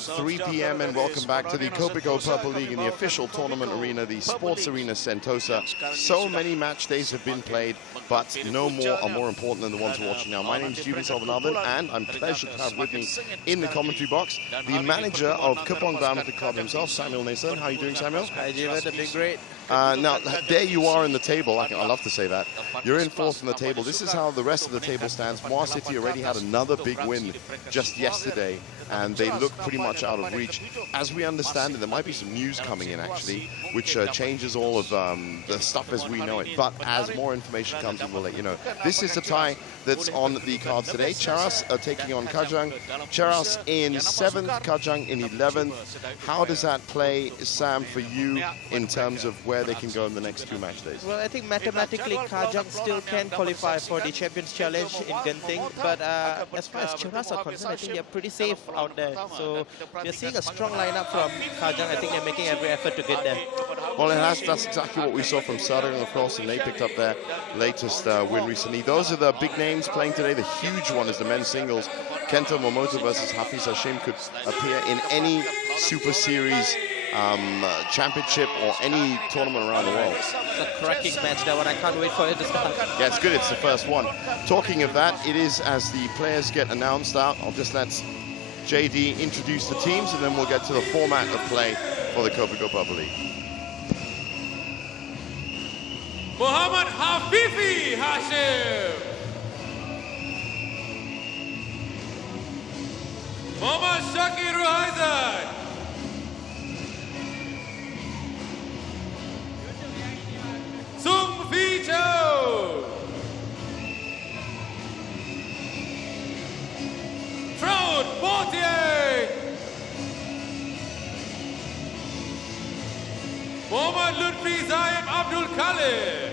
3 p.m. and welcome back to the Kopiko Purple League in the official tournament arena, the Sports Arena Sentosa. So many match days have been played, but no more are more important than the ones we're watching now. My name is Jubin Salvanathan, and I'm pleased to have with me in the commentary box the manager of Kupang Badminton Club himself, Samuel Nason. How are you doing, Samuel? Hi, Jubin. I've been great. Now, there you are in the table. I love to say that. You're in fourth in the table. This is how the rest of the table stands. Moa City already had another big win just yesterday, and they look pretty much out of reach. As we understand it, there might be some news coming in, actually, which changes all of the stuff as we know it. But as more information comes in, we'll let you know. This is the tie that's on the cards today. Cheras are taking on Kajang. Cheras in 7th, Kajang in 11th. How does that play, Sam, for you in terms of where they can go in the next 2 match days? Well, I think mathematically Kajang still can qualify for the Champions Challenge in Genting, but as far as Cheras are concerned, I think they're pretty safe out there. So we're seeing a strong lineup from Kajang. I think they're making every effort to get there. Well, that's exactly what we saw from Sarang across, and they picked up their latest win recently. Those are the big names playing today. The huge one is the men's singles. Kento Momoto versus Hafiz Hashim could appear in any Super Series championship or any tournament around the world. It's a cracking match, that one. I can't wait for it to start. Yeah, it's good. It's the first one. Talking of that, it is as the players get announced out. I'll just let JD introduce the teams, and then we'll get to the format of play for the Kopiko Purple League. Muhammad Hafifi Hashim. Muhammad Shakir Ruhaizan. Sung Fi Cho. Trout Portier. Mohammad Lutfi Zaim Abdul Khalid.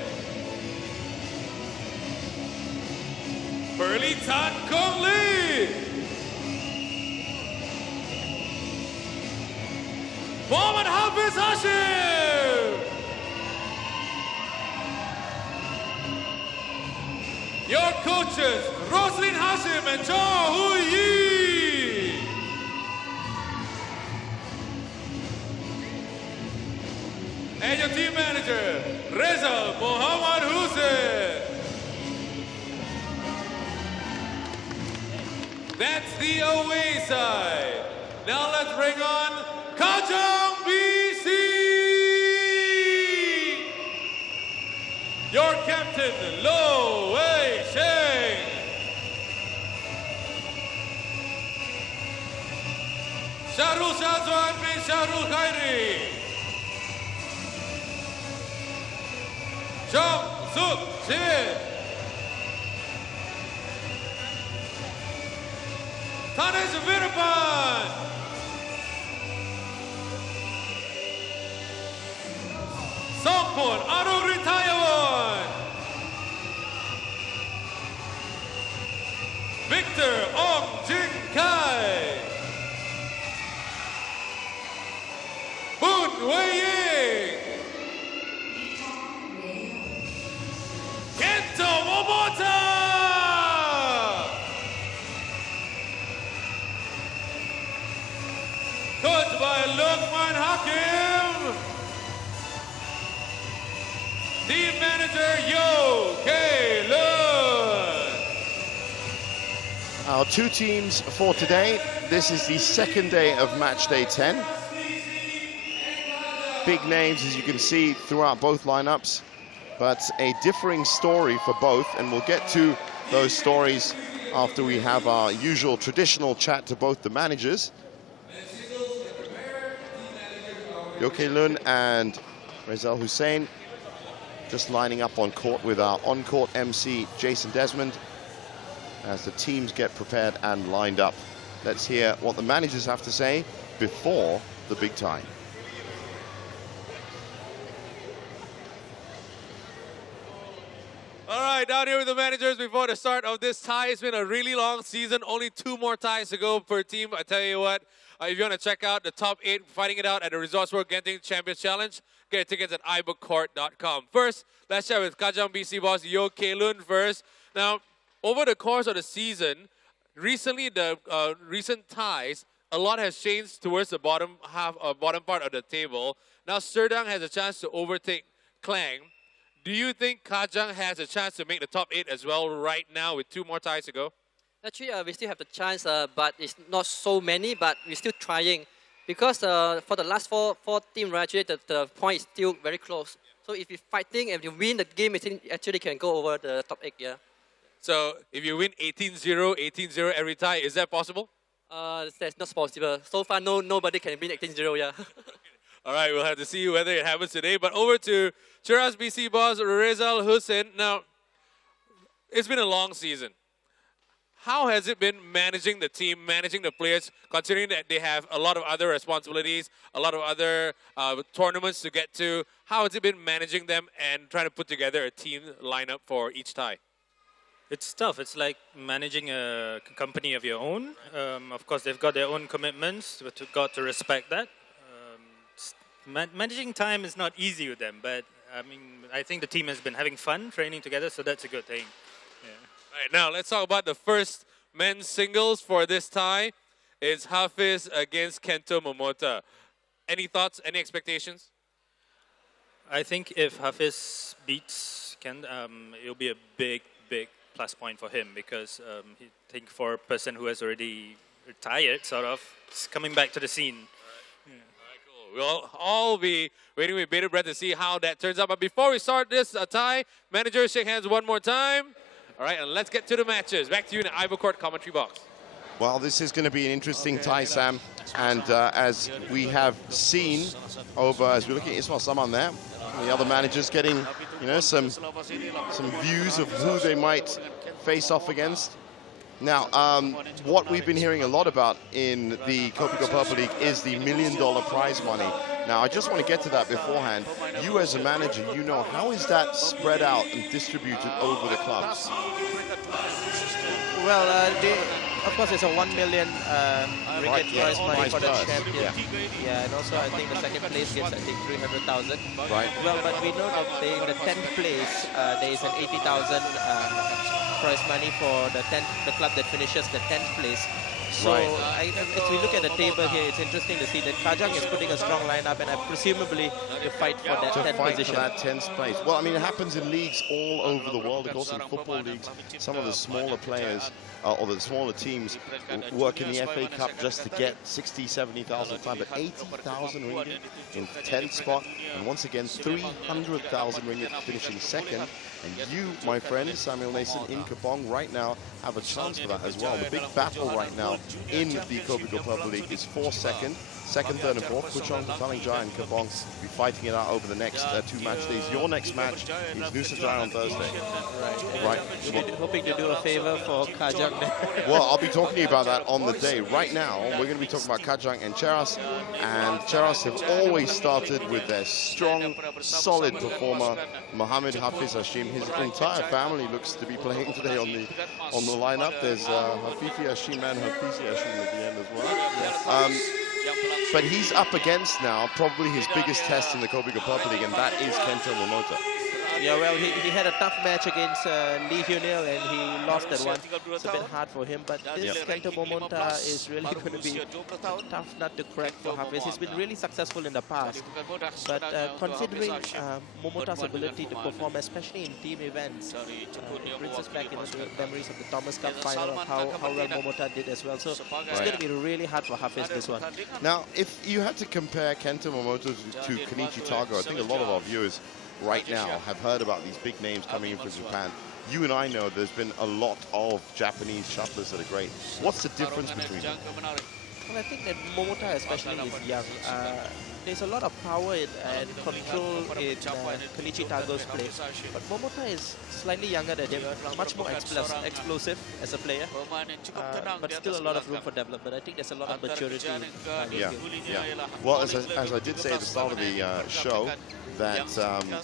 Burley Tan Kong Lee. Mohammad Hafiz Hashim. Your coaches, Roslyn Hashim and Cho Hui Yi. And your team manager, Reza Muhammad Hussein. That's the away side. Now let's bring on Kajang BC. Your captain, Lo Wei Sheng. Shahrul Shahzwan bin Shahrul Khairi. Chong Suk Chin. Tanesh Virapan. Songpon Arun Ritayawan. Victor Ong Jing Kai. Boon Wei Ying. Kento Momota. Coached by Luqman Hakim. Team manager Yo K-Lun. Our 2 teams for today. This is the second day of match day 10. Big names, as you can see, throughout both lineups, but a differing story for both, and we'll get to those stories after we have our usual traditional chat to both the managers. Yo K-Lun and Rezal Hussein just lining up on court with our on-court MC, Jason Desmond, as the teams get prepared and lined up. Let's hear what the managers have to say before the big tie. All right, down here with the managers before the start of this tie. It's been a really long season. Only 2 more ties to go per team. I tell you what, if you want to check out the top 8 fighting it out at the Resorts World Genting Champions Challenge, get your tickets at ibookcourt.com. First, let's chat with Kajang BC boss Yo K-Lun first. Now, over the course of the season, recently the recent ties a lot has changed towards the bottom half, bottom part of the table. Now Serdang has a chance to overtake Klang. Do you think Kajang has a chance to make the top 8 as well right now with 2 more ties to go? Actually, we still have the chance, but it's not so many, but we're still trying. Because for the last four teams, right, actually the point is still very close. So if you're fighting and you win the game, it actually can go over the top 8, yeah. So if you win 18-0, 18-0 every tie, is that possible? That's not possible. So far, nobody can win 18-0, yeah. All right, we'll have to see whether it happens today. But over to Cheras BC boss Rezal Hussain. Now, it's been a long season. How has it been managing the team, managing the players, considering that they have a lot of other responsibilities, a lot of other tournaments to get to? How has it been managing them and trying to put together a team lineup for each tie? It's tough. It's like managing a company of your own. Of course, they've got their own commitments. But you've got to respect that. Managing time is not easy with them, but I mean, I think the team has been having fun training together, so that's a good thing. Yeah. All right, now let's talk about the first men's singles for this tie. It's Hafiz against Kento Momota. Any thoughts, any expectations? I think if Hafiz beats Ken, it'll be a big plus point for him because I think for a person who has already retired, sort of, it's coming back to the scene. We'll all be waiting with bated breath to see how that turns out. But before we start this tie, managers shake hands one more time. All right, and let's get to the matches. Back to you in the Ivor Court commentary box. Well, this is going to be an interesting tie, Sam. And as we have seen as we look at Ismail Saman there, the other managers getting, some views of who they might face off against. Now, what we've been hearing a lot about in the Kopiko Purple League is the $1 million prize money. Now, I just want to get to that beforehand. You as a manager, how is that spread out and distributed over the clubs? Well, of course, it's a 1 million ringgit prize money for the champion. Yeah, and also I think the second place gets, 300,000. Right. Well, but we know that in the 10th place, there is an 80,000 prize money for the club that finishes the 10th place. So if we look at the table here, it's interesting to see that Kajang is putting a strong lineup and presumably to fight for that 10th position. For that 10th place. Well, I mean, it happens in leagues all over the world. Of course, in football leagues, some of the smaller players or the smaller teams work in the FA Cup just to get 60, 70,000 time, but 80,000 ringgit in 10th spot, and once again 300,000 ringgit finishing second. And you, my friend, Samuel Nason in Kapong right now have a chance for that as well. The big battle right now in the Kopiko Purple League is for second, third, and fourth. Kuchong, Talingjaya, and Kapong will be fighting it out over the next 2 match days. Your next match is Nusa Jaya on Thursday. Right. Hoping to do a favor for Kajang. Well, I'll be talking to you about that on the day. Right now, we're going to be talking about Kajang and Cheras. And Cheras have always started with their strong, solid performer, Mohammed Hafiz Hashim. His entire family looks to be playing today on the lineup. There's Hafifi Hashim and Hafizi Hashim at the end as well. But he's up against now probably his biggest test in the Kopiko Purple League, and that is Kento Momota. Yeah, well, he had a tough match against Lee Hyunil and he lost that one. It's a bit hard for him, but this Kento Momota is really going to be tough nut to crack for Hafiz. He's been really successful in the past, but considering Momota's ability to perform, especially in team events, it brings us back into the memories of the Thomas Cup final of how well Momota did as well. So it's going to be really hard for Hafiz this one. Now, if you had to compare Kento Momota to Kenichi Tago, I think a lot of our viewers right now have heard about these big names coming in from Japan. You and I know there's been a lot of Japanese shuttlers that are great. What's the difference between them? Well, I think that Momota especially is young. There's a lot of power and control in Kenichi Tago's play. But Momota is slightly younger than him, much more explosive as a player, but still a lot of room for development. I think there's a lot of maturity. Yeah. Well, as I did say at the start of the show, that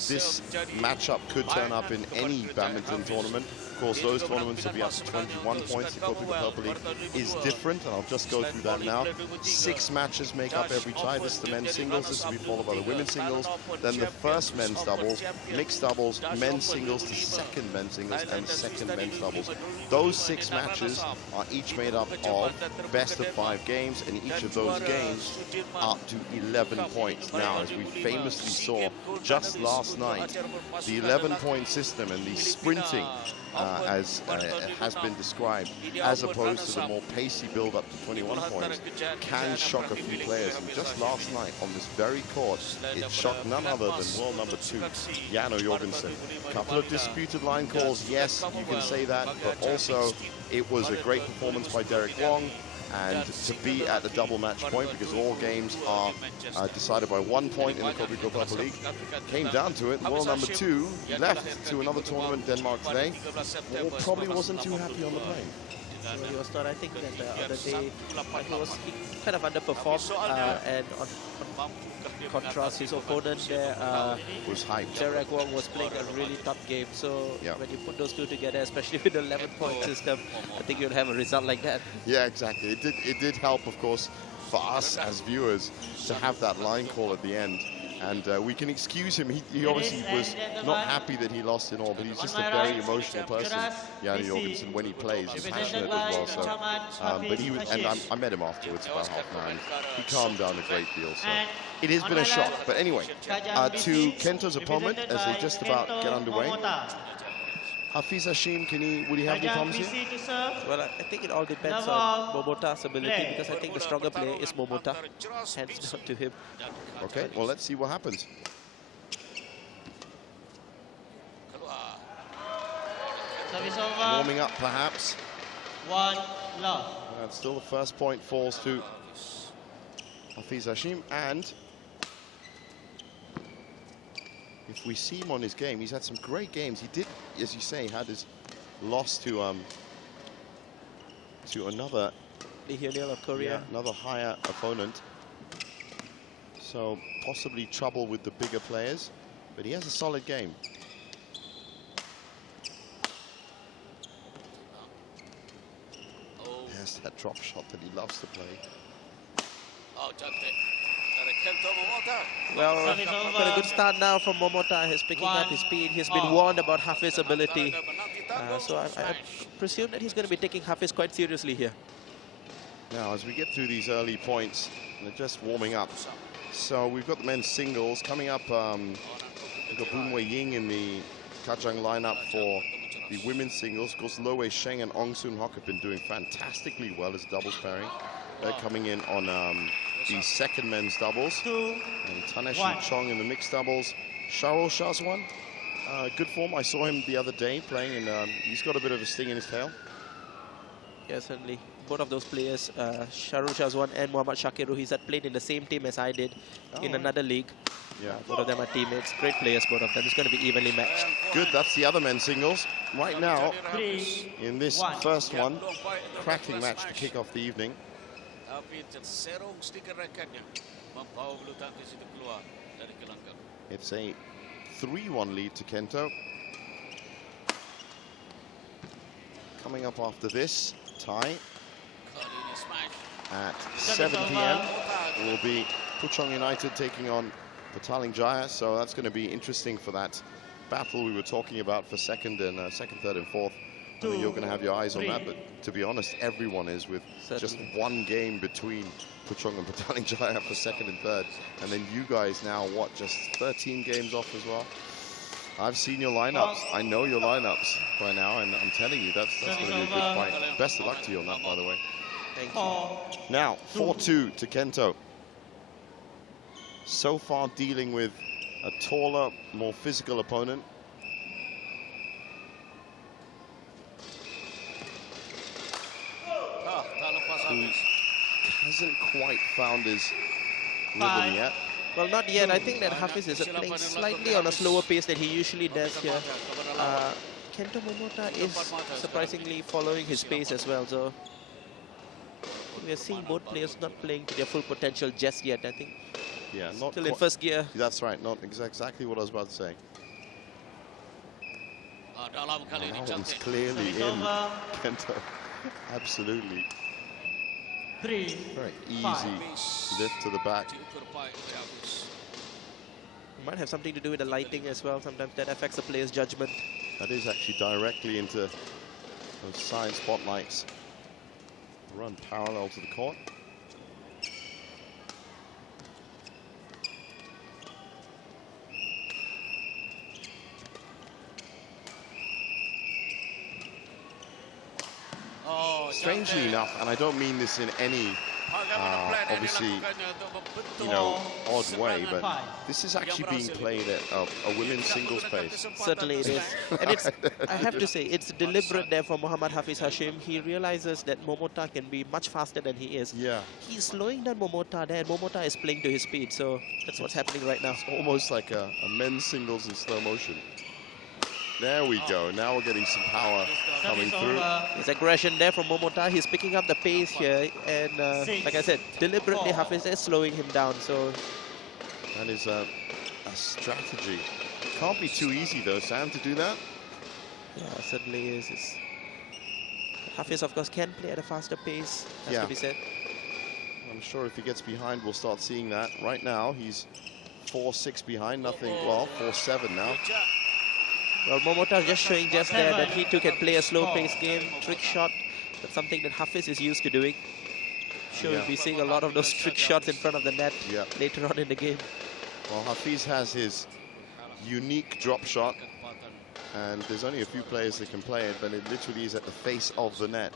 this matchup could turn up in any badminton tournament. Of course, those tournaments will be up to 21 points. The Kopiko Purple League is different, and I'll just go through that now. 6 matches make up every tie. This is the men's singles. singles. This will be followed by the women's singles. Then the first men's doubles, mixed doubles, men's singles to second men's singles, and second men's doubles. Those 6 matches are each made up of best of 5 games, and each of those games up to 11 points. Now, as we famously saw just last night, the 11-point system and the sprinting, as has been described, as opposed to the more pacey build-up to 21 points, can shock a few players. And just last night, on this very court, it shocked none other than world number 2, Jano Jorgensen. A couple of disputed line calls, yes, you can say that, but also it was a great performance by Derek Wong. And to be at the double match point, because all games are decided by 1 point in the Kopiko Purple League, came down to it. World number 2 left to another tournament, Denmark today. Paul probably wasn't too happy on the plane. So he was thought, I think that the other day he kind of underperformed, and on contrast, his opponent there was hyped. Derek Wong was playing a really tough game. So when you put those two together, especially with the 11-point system, I think you'd have a result like that. Yeah, exactly. It did help, of course, for us as viewers to have that line call at the end. And we can excuse him. He obviously was not happy that he lost in all, but he's just a very emotional person, Jano Jorgensen, when he plays. He's passionate as well. So, but he was, and I met him afterwards about half an hour. He calmed down a great deal. So it has been a shock. But anyway, to Kento's opponent, as they just about get underway. Hafiz Hashim, would he have any problems here? Well, I think it all depends on Momota's ability, because I think the stronger player is Momota. Hands down to him. Okay, well, let's see what happens. Warming up, perhaps. 1 love. And still the first point falls to Hafiz Hashim. And if we see him on his game, he's had some great games. He did, as you say, had his loss to another Lee Hyun-il of Korea. Another higher opponent. So possibly trouble with the bigger players, but he has a solid game. There's that drop shot that he loves to play. Well, got a good start now from Momota. He's picking up his speed. He's been warned about Hafiz's ability. So I presume that he's going to be taking Hafiz quite seriously here. Now, as we get through these early points, they're just warming up. So we've got the men's singles coming up. We've got Boon Wei Ying in the Kajang lineup for the women's singles. Of course, Lo Wei Sheng and Ong Soon Hock have been doing fantastically well as doubles pairing. They're coming in on the second men's doubles. And Taneshi Chong in the mixed doubles. Sharol Shazwan, good form. I saw him the other day playing, and he's got a bit of a sting in his tail. Yeah, certainly. Both of those players, Sharul Shazwan and Muhammad Shakir Ruhiz, had played in the same team as I did in another league. Yeah, both of them are teammates. Great players, both of them. It's going to be evenly matched. Good, that's the other men's singles. Right now, in this first one, cracking match to kick off the evening. It's a 3-1 lead to Kento. Coming up after this tie at 7 p.m. it will be Puchong United taking on Petaling Jaya. So that's going to be interesting for that battle we were talking about for second, third, and fourth. I mean, you're going to have your eyes on that, but to be honest, everyone is, with just one game between Puchong and Petaling Jaya for second and third. And then you guys now, what, just 13 games off as well? I've seen your lineups. I know your lineups by now, and I'm telling you, that's going to be a good fight. Best of luck to you on that, by the way. Thank you. Now, 4-2 to Kento. So far dealing with a taller, more physical opponent. Who hasn't quite found his rhythm yet. Well, not yet. I think that Hafiz is playing slightly on a slower pace than he usually does here. Kento Momota is surprisingly following his pace as well. So we are seeing both players not playing to their full potential just yet. I think not still in first gear. That's right. Not exactly what I was about to say. That one's clearly in Kento. Absolutely. 3, Very 5. easy lift to the back. It might have something to do with the lighting as well. Sometimes that affects the player's judgment. That is actually directly into those side spotlights. Run parallel to the court. Strangely enough, and I don't mean this in any obviously, you know, odd way, but this is actually being played at a women's singles pace. Certainly it is. And it's, I have to say, it's deliberate there for Muhammad Hafiz Hashim. He realizes that Momota can be much faster than he is. Yeah. He's slowing down Momota there, and Momota is playing to his speed. So that's what's happening right now. It's almost like a men's singles in slow motion. There we go. Now we're getting some power coming through. His aggression there from Momota. He's picking up the pace here. And like I said, deliberately Hafiz is slowing him down. So that is a strategy. Can't be too easy though, Sam, to do that. yeah, it certainly is. Hafiz, of course, can play at a faster pace, has to be said. I'm sure if he gets behind, we'll start seeing that. Right now, he's 4-6 behind. Nothing, well, 4-7 now. Well, Momota just showing just there that he too can play a slow-paced game, trick shot. That's something that Hafiz is used to doing. Sure, we'll be seeing a lot of those trick shots in front of the net later on in the game. Well, Hafiz has his unique drop shot, and there's only a few players that can play it, but it literally is at the face of the net.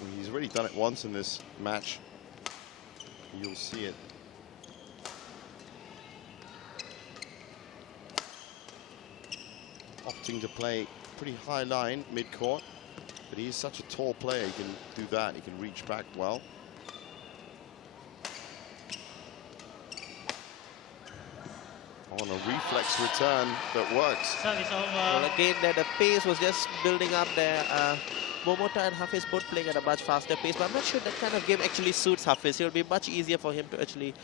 And he's already done it once in this match. You'll see it. Opting to play pretty high line mid-court, but he is such a tall player. He can do that. He can reach back well. On a reflex return that works. Service over. Well, again, the pace was just building up there. Momota and Hafiz both playing at a much faster pace, but I'm not sure that kind of game actually suits Hafiz. It'll be much easier for him to actually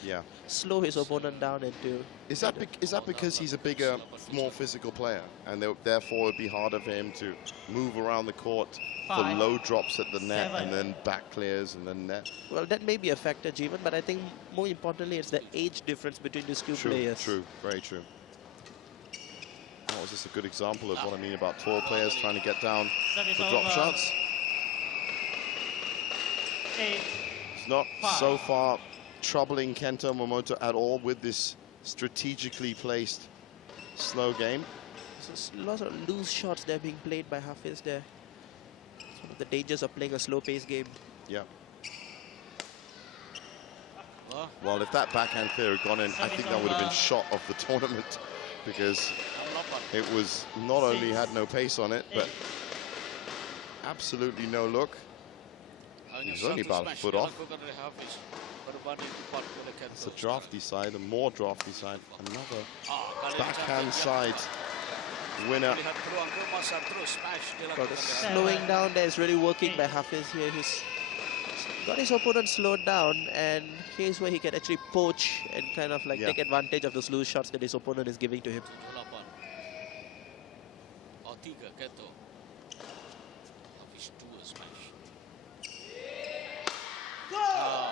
slow his opponent down and to... Is that because he's a bigger, more physical player, and therefore it'd be harder for him to move around the court for low drops at the net and then back clears and then net? Well, that may be a factor, Jeevan, but I think more importantly, it's the age difference between these two players. True, very true. That was just a good example of what I mean about tall players trying to get down the drop shots. It's not so far troubling Kento Momota at all with this strategically placed slow game. So lots of loose shots that are being played by Hafiz there. It's one of the dangers of playing a slow-paced game. Yeah. Well, if that backhand clear had gone in, I think that would have been shot of the tournament, because it was not only had no pace on it, but absolutely no look. He was only about a foot off. It's a drafty side, a more drafty side. Another backhand side winner. Well, the slowing down there is really working by Hafiz here. He's got his opponent slowed down, and here's where he can actually poach and kind of like take advantage of those loose shots that his opponent is giving to him.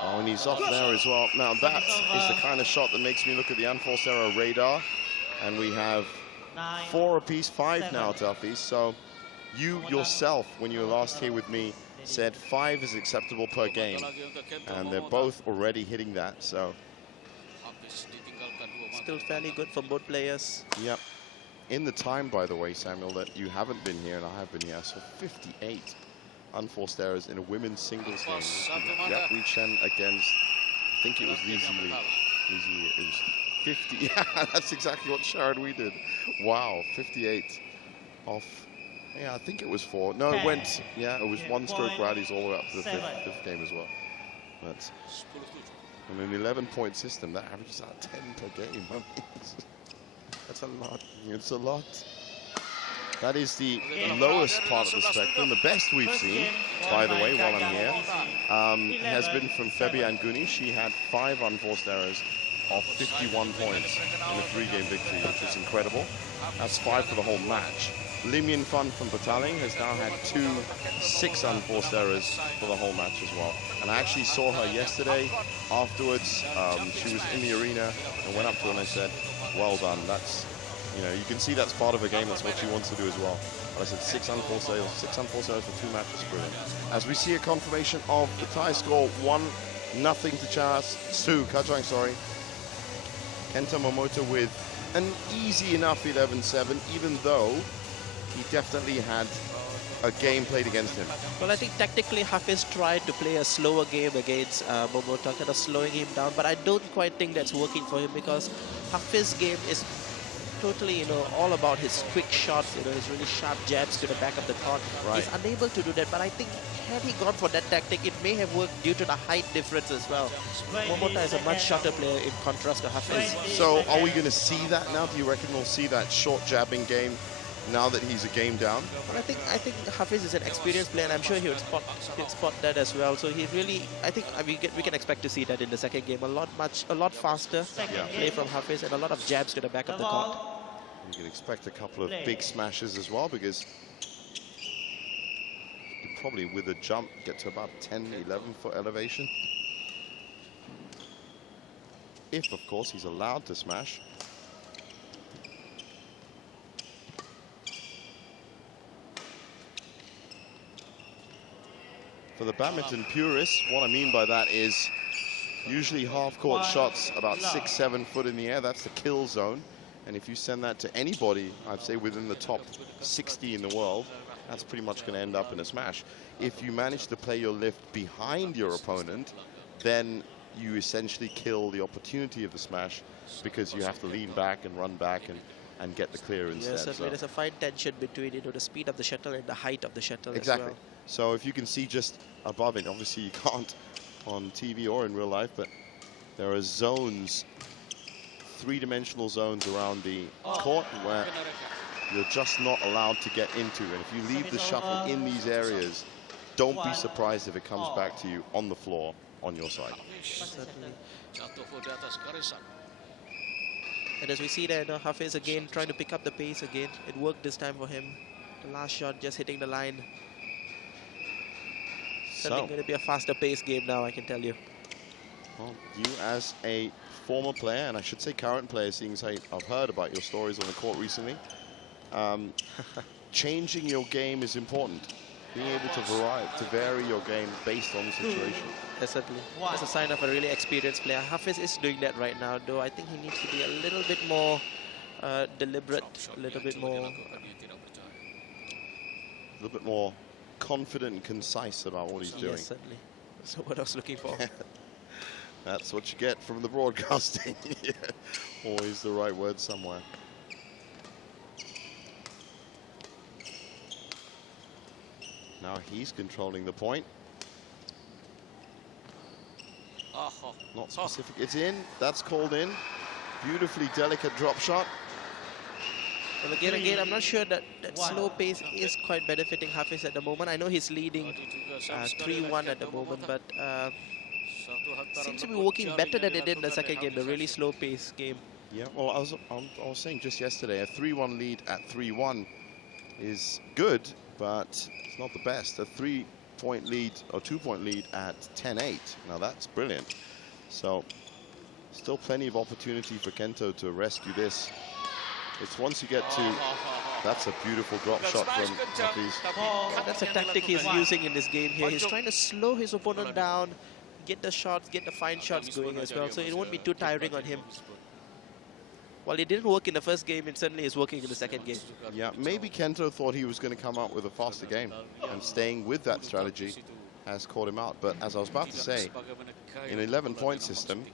Oh, and he's off there as well. Now that is the kind of shot that makes me look at the unforced error radar. And we have 4 apiece, 5 now to Hafiz. So you yourself, when you were last here with me, said 5 is acceptable per game. And they're both already hitting that, so. Still fairly good for both players. Yep. In the time, by the way, Samuel, that you haven't been here and I have been here, so 58 unforced errors in a women's singles game. Yep, Wei Chen against, I think it was Li Zili. It was 50. Yeah, that's exactly what Sharon Wee did. Wow, 58 off. Yeah, I think it was 4. No, it went, it was 1-stroke rallies all the way up to the fifth game as well. But in an 11-point system, that averages out 10 per game. That's a lot. It's a lot. That is the lowest part of the spectrum. The best we've seen, by the way, while I'm here, has been from Febian Guni. She had 5 unforced errors of 51 points in a 3-game victory, which is incredible. That's 5 for the whole match. Lim Yin Fun from Bataling has now had 2 6 unforced errors for the whole match as well. And I actually saw her yesterday afterwards. She was in the arena and went up to her and I said, well done. That's, you know, you can see that's part of her game. That's what she wants to do as well. But I said 6 unforced errors for 2 matches. Brilliant. As we see a confirmation of the tie score, 1-0 to Cheras, to Kajang, sorry. Kenta Momoto with an easy enough 11-7, even though he definitely had a game played against him. Well, I think tactically Hafiz tried to play a slower game against Momoto, kind of slowing him down, but I don't quite think that's working for him because Hafiz's game is totally, you know, all about his quick shots, you know, his really sharp jabs to the back of the court. Right. He's unable to do that, but I think had he gone for that tactic, it may have worked due to the height difference as well. Momoto is a much shorter player in contrast to Hafiz. So are we going to see that now? Do you reckon we'll see that short jabbing game now that he's a game down? Well, I think Hafiz is an experienced player, and I'm sure he'll spot that as well. So he really, I think we can expect to see that in the second game. A lot faster play from Hafiz and a lot of jabs to the back of the court. You can expect a couple of big smashes as well because you probably with a jump get to about 10-11 foot elevation. If, of course, he's allowed to smash. For the badminton purists, what I mean by that is usually half-court shots about 6-7 foot in the air. That's the kill zone. And if you send that to anybody, I'd say within the top 60 in the world, that's pretty much going to end up in a smash. If you manage to play your lift behind your opponent, then you essentially kill the opportunity of the smash because you have to lean back and run back and get the clear instead. Yes, certainly. There's a fine tension between, you know, the speed of the shuttle and the height of the shuttle exactly. as well. So if you can see just above it, obviously you can't on TV or in real life, but there are zones, 3-dimensional zones around the court where you're just not allowed to get into. And if you leave the shuttle in these areas, don't be surprised if it comes back to you on the floor on your side. Certainly. And as we see there, Hafiz again trying to pick up the pace again. It worked this time for him. The last shot just hitting the line. Certainly going to be a faster paced game now, I can tell you. Well, you as a former player, and I should say current player, seeing as I've heard about your stories on the court recently, changing your game is important. Being able to vary your game based on the situation. Yes, certainly. That's a sign of a really experienced player. Hafiz is doing that right now, though I think he needs to be a little bit more deliberate, a little bit more confident and concise about what he's doing. Yes, certainly. That's what I was looking for. That's what you get from the broadcasting. Yeah. Always the right word somewhere. Now he's controlling the point. Not specific. It's in. That's called in. Beautifully delicate drop shot. Well, again, I'm not sure that slow pace is quite benefiting Hafiz at the moment. I know he's leading 3-1 at the moment, but seems to be working better than it did in the second game, the really slow pace game. Yeah, well, I was saying just yesterday, a 3-1 lead at 3-1 is good, but it's not the best. A 3-point lead or 2-point lead at 10-8. Now that's brilliant. So still plenty of opportunity for Kento to rescue this. It's once you get to, that's a beautiful drop shot from Hafiz. That's a tactic he's using in this game here. He's trying to slow his opponent down, get the shots, get the fine shots going as well, so it won't be too tiring on him. While it didn't work in the first game, it certainly is working in the second game. Yeah, maybe Kento thought he was going to come out with a faster game, and staying with that strategy has caught him out. But as I was about to say, in an 11-point system,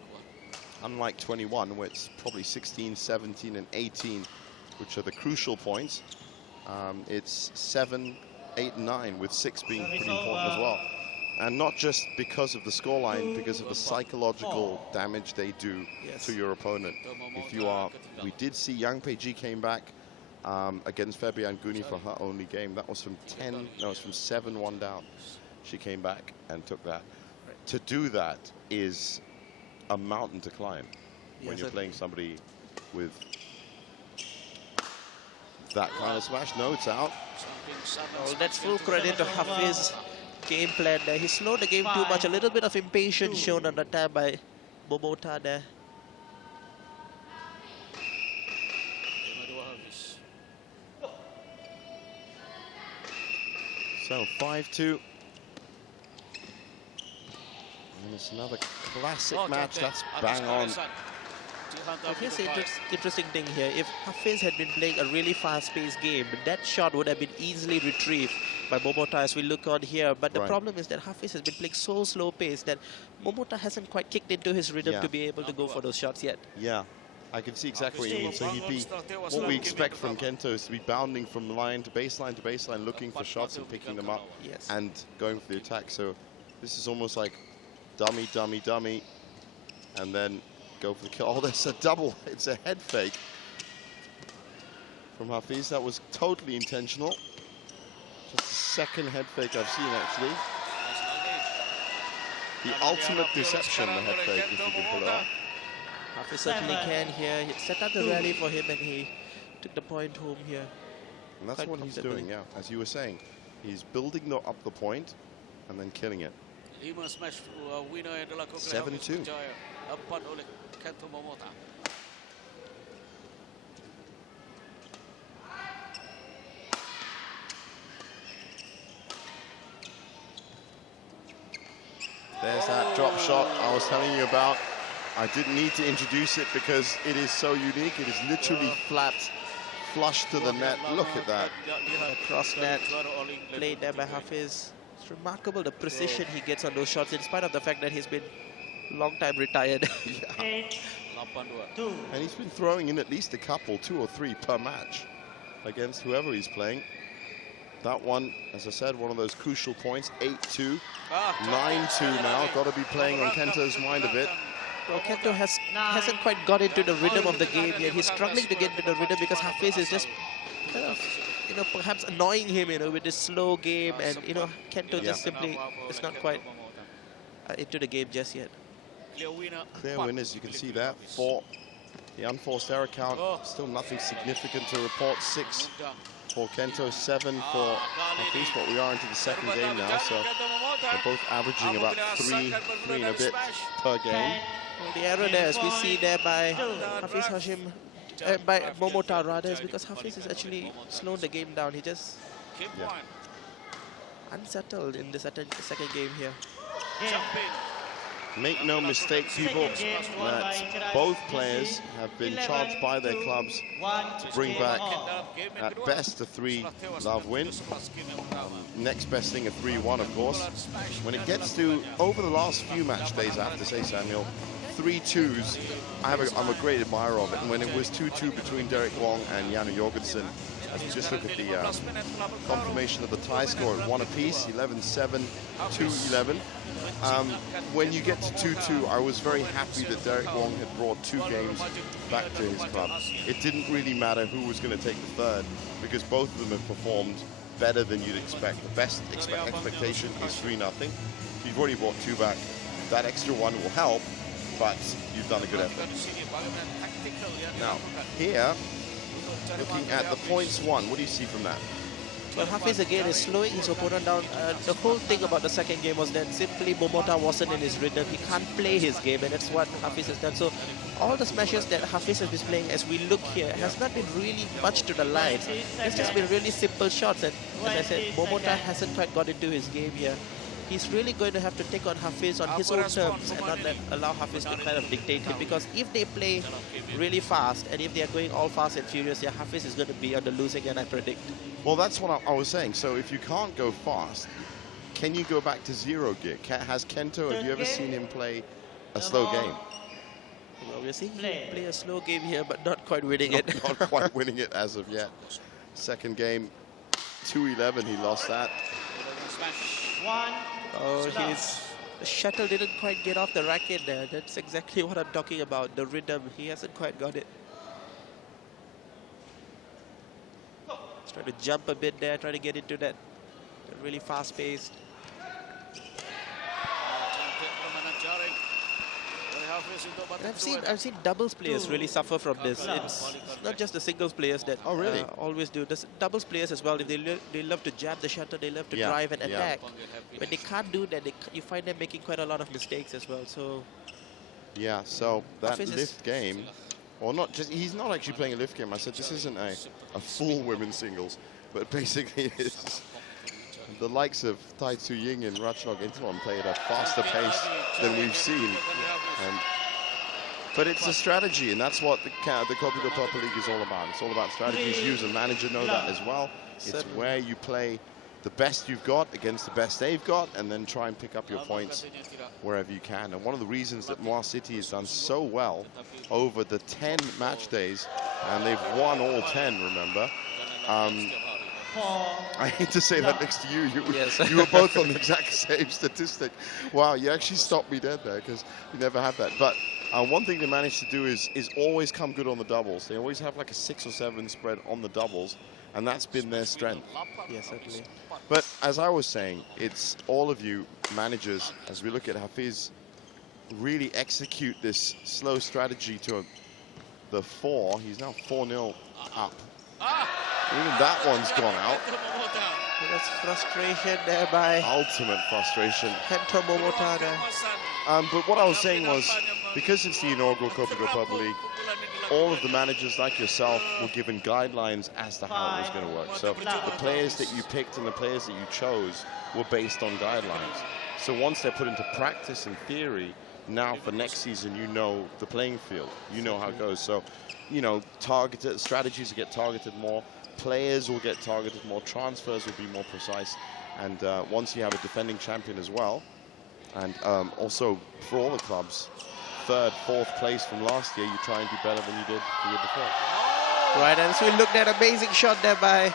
unlike 21, where it's probably 16, 17, and 18, which are the crucial points, it's 7, 8, and 9, with 6 being pretty important as well. And not just because of the scoreline, because of the psychological damage they do to your opponent. If you are, we did see Yang Peiji came back against Fabian Guni for her only game. That was from 7-1 down. She came back and took that. To do that is a mountain to climb when you're playing somebody with that kind of smash. No, it's out. Well, that's full credit to Hafiz's game plan there. He slowed the game too much. A little bit of impatience shown on the time by Momota there. So 5-2. And it's another classic match. That's bang on. But here's the interesting thing here. If Hafiz had been playing a really fast-paced game, that shot would have been easily retrieved by Momota as we look on here. But the problem is that Hafiz has been playing so slow-paced that Momota hasn't quite kicked into his rhythm to be able to go for those shots yet. Yeah, I can see exactly what you mean. So he'd be, what we expect from Kento is to be bounding from line to baseline, looking for shots and picking them up and going for the attack. So this is almost like dummy, dummy, dummy, and then go for the kill. Oh, there's a double. It's a head fake from Hafiz. That was totally intentional. Just the second head fake I've seen, actually. The ultimate deception, the head fake, if you can pull it off. Hafiz certainly can here. He set up the rally for him and he took the point home here. And that's what he's doing, yeah. As you were saying, he's building up the point and then killing it. 7-2. There's that drop shot I was telling you about. I didn't need to introduce it because it is so unique. It is literally flat, flush to the net. Look at that. Cross net played there by Hafiz. It's remarkable the precision he gets on those shots in spite of the fact that he's been long time retired. Yeah. And he's been throwing in at least a couple, 2 or 3 per match against whoever he's playing. That one, as I said, one of those crucial points, 8-2, 9-2 now. Got to be playing on Kento's mind a bit. Well, Kento hasn't quite got into the rhythm of the game yet. He's struggling to get into the rhythm because Hafiz is just kind of, perhaps annoying him, with this slow game, and Kento just simply is not quite into the game just yet. Clear winners, you can see that. 4, the unforced error count, still nothing significant to report. 6 for Kento, 7 for Hafiz, but we are into the second game now, so they're both averaging about 3 and a bit per game. Well, the error there, as we see there by Hafiz Hashim, by Momota rather, is because Hafiz is actually slowed the game down. He just unsettled in the second game here. Make no mistake, people, that both players have been charged by their clubs to bring back, at best, a 3-love win. Next best thing, a 3-1, of course. When it gets to, over the last few match days, I have to say, Samuel, 3-2s, I'm a great admirer of it. And when it was 2-2 between Derek Wong and Janu Jorgensen, as we just look at the confirmation of the tie score at 1 apiece, 11-7, 2-11. When you get to 2-2, I was very happy that Derek Wong had brought 2 games back to his club. It didn't really matter who was going to take the third, because both of them have performed better than you'd expect. The best expectation is 3-0. You've already brought 2 back. That extra 1 will help, but you've done a good effort. Now, here, looking at the points won, what do you see from that? Well, Hafiz again is slowing his opponent down. The whole thing about the second game was that simply Momota wasn't in his rhythm. He can't play his game, and that's what Hafiz has done. So all the smashes that Hafiz has been playing, as we look here, has not been really much to the line. It's just been really simple shots, and as I said, Momota hasn't quite got into his game here. He's really going to have to take on Hafiz on his own terms and not allow Hafiz to kind of dictate him, because if they play really fast and if they are going all fast and furious, yeah, Hafiz is going to be on the losing end, I predict. Well, that's what I was saying. So if you can't go fast, can you go back to 0 gear? Has Kento, have you ever seen him play a slow game? Well, we're seeing him play a slow game here, but not quite winning it. Not quite winning it as of yet. Second game, 2-11, he lost that. Oh, the shuttle didn't quite get off the racket there. That's exactly what I'm talking about, the rhythm. He hasn't quite got it. He's trying to jump a bit there, trying to get into that really fast pace. And I've seen doubles players really suffer from this. It's not just the singles players that really? always do. There's doubles players as well. If they love to jab the shutter, they love to drive and attack. When they can't do that, you find them making quite a lot of mistakes as well. So yeah, so that Hafiz lift game, or not just, he's not actually playing a lift game. I said this isn't a full women's singles, but basically it's the likes of Tai Tzu Ying and Ratchnok Intanon play at a faster pace than we've seen. But it's a strategy, and that's what the Kopiko Purple League is all about. It's all about strategies. You as a manager know that as well. It's where you play the best you've got against the best they've got, and then try and pick up your points wherever you can. And one of the reasons that Moa City has done so well over the 10 match days, and they've won all 10, remember? I hate to say that next to you. You were both on the exact same statistic. Wow, you actually stopped me dead there because you never have that. But one thing they managed to do is always come good on the doubles. They always have like a 6 or 7 spread on the doubles, and that's been their strength. yes, certainly. But as I was saying, it's all of you managers, as we look at Hafiz, really execute this slow strategy to the 4. He's now 4-0 up. Even that one's gone out. That's frustration there by Ultimate frustration. Kento Momota there. But what I was saying was, because it's the inaugural Kopiko Purple League, all of the managers like yourself were given guidelines as to how it was going to work. So the players that you picked and the players that you chose were based on guidelines. So once they're put into practice and theory, now for next season, you know the playing field. You know how it goes. So, you know, targeted strategies will get targeted more. Players will get targeted more. Transfers will be more precise. And once you have a defending champion as well, and also for all the clubs, 3rd, 4th place from last year, you try and do better than you did the year before. Right, and so we looked at an amazing shot there by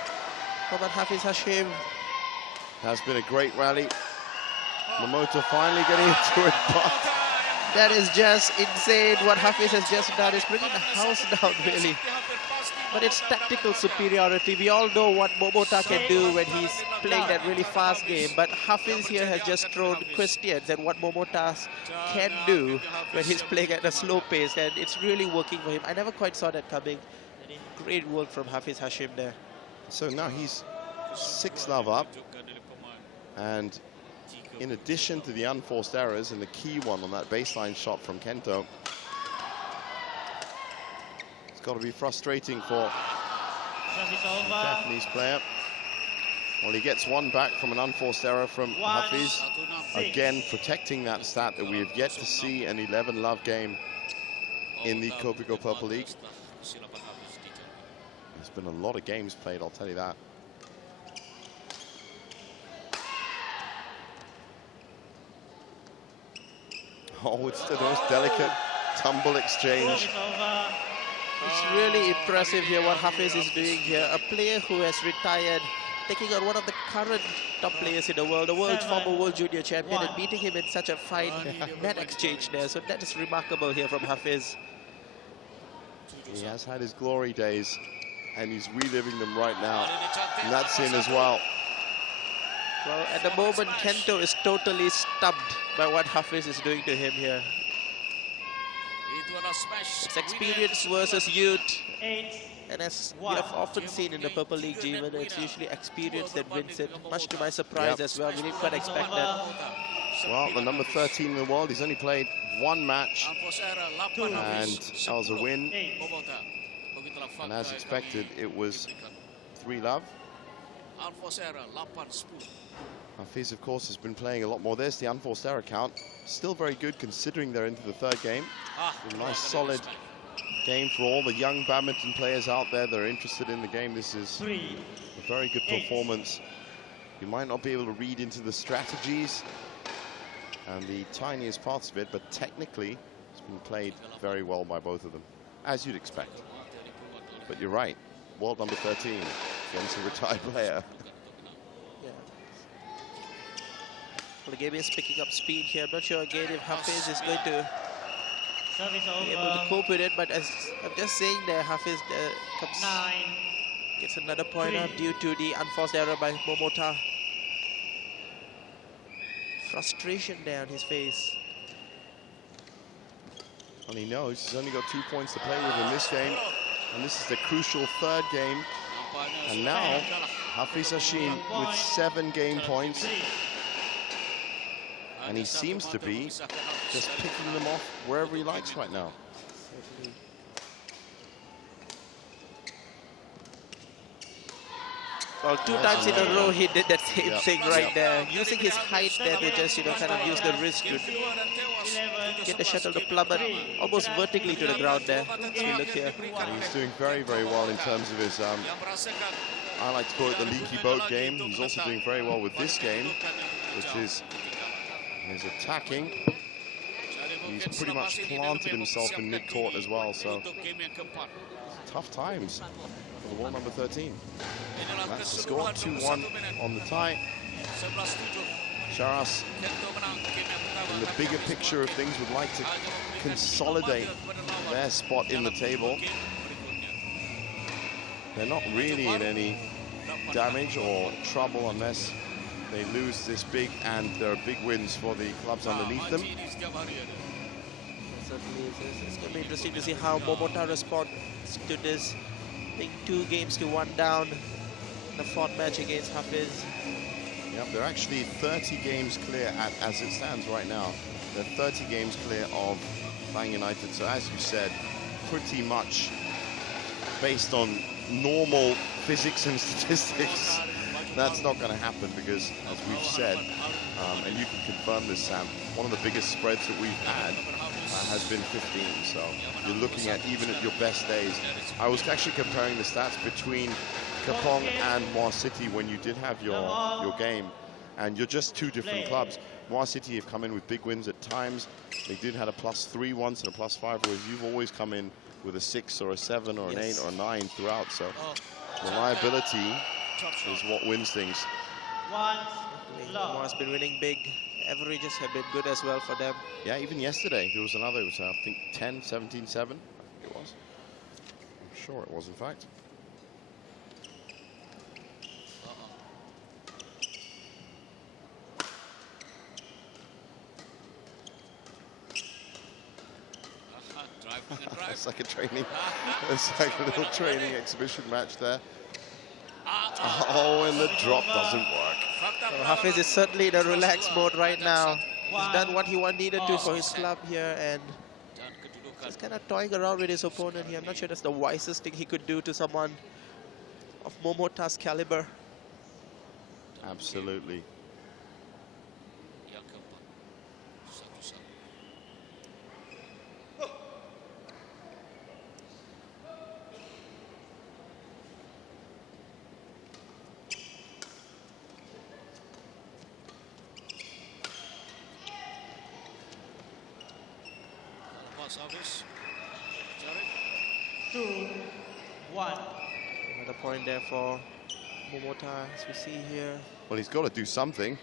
Mohammad Hafiz Hashim. Has been a great rally. Momota finally getting into it, but that is just insane. What Hafiz has just done is bringing the house down, really. But it's tactical superiority. We all know what Momota can do when he's playing that really fast game. But Hafiz here has just thrown questions at what Momota can do when he's playing at a slow pace. And it's really working for him. I never quite saw that coming. Great work from Hafiz Hashim there. So now he's 6-love up. And in addition to the unforced errors and the key one on that baseline shot from Kento, it's got to be frustrating for the Japanese player. Well, he gets one back from an unforced error from Hafiz. Again, protecting that stat that we have yet to see an 11-love game in the Kopiko Purple League. There's been a lot of games played, I'll tell you that. Oh, it's the most delicate tumble exchange. It's really impressive here what Hafiz is doing here. A player who has retired, taking on one of the current top players in the world, former world junior champion, and beating him in such a fine net exchange there. So that is remarkable here from Hafiz. He has had his glory days, and he's reliving them right now. And that's in as well. Well, at the moment, Kento is totally stumped by what Hafiz is doing to him here. It's experience versus youth. And as we have often seen in the Purple League, Jeevan, it's usually experience that wins it. Much to my surprise as well. We didn't quite expect that. Well, the number 13 in the world, he's only played 1 match, and that was a win. And as expected, it was 3-love. Hafiz, of course, has been playing a lot more. There's the unforced error count. Still very good considering they're into the 3rd game. A nice, solid game for all the young badminton players out there that are interested in the game. This is a very good performance. You might not be able to read into the strategies and the tiniest parts of it, but technically, it's been played very well by both of them, as you'd expect. But you're right, world number 13 against a retired player. Well, the game is picking up speed here. I'm not sure again if Hafiz is going to be able to cope with it, but as I'm just saying there, Hafiz gets another point up due to the unforced error by Momota. Frustration there on his face. Well, he knows he's only got 2 points to play with in this game. And this is the crucial third game. And now, Hafiz Hashim with 7 game points. And he seems to be just picking them off wherever he likes right now. Well, 2 times in a row he did that same thing right there. Using his height there to just, you know, kind of use the wrist to get the shuttle to plummet almost vertically to the ground there. As we look here. And he's doing very, very well in terms of his, I like to call it the leaky boat game. He's also doing very well with this game, which is his attacking. He's pretty much planted himself in mid-court as well, so tough times for the wall number 13. That's the score, 2-1 on the tie. Cheras, in the bigger picture of things, would like to consolidate their spot in the table. They're not really in any damage or trouble unless they lose this big, and there are big wins for the clubs underneath them. Certainly, it's going to be interesting to see how Momota responds to this. I think 2 games to 1 down. The 4th match against Hafiz. Yep, they're actually 30 games clear as it stands right now. They're 30 games clear of Bang United. So as you said, pretty much based on normal physics and statistics, that's not going to happen because, as we've said, and you can confirm this, Sam, one of the biggest spreads that we've had has been 15. So you're looking at, even at your best days. I was actually comparing the stats between Kapong and Moa City when you did have your game, and you're just 2 different clubs. Moa City have come in with big wins at times. They did have a +3 once and a +5, whereas you've always come in with a 6 or a 7 or an 8 or a 9 throughout. So reliability is what wins things. Moa's been winning big. Averages have been good as well for them. Yeah, even yesterday there was another, it was, I think 10, 17, 7 it was. I'm sure it was, in fact. It's like a training, it's like a little training exhibition match there. Oh, and the drop doesn't work. So Hafiz is certainly in a relaxed mode right now. He's done what he needed to for his club here, and just kind of toying around with his opponent here. I'm not sure that's the wisest thing he could do to someone of Momota's caliber. Absolutely. Service. 2-1. Another point there for Momota, as we see here. Well, he's got to do something.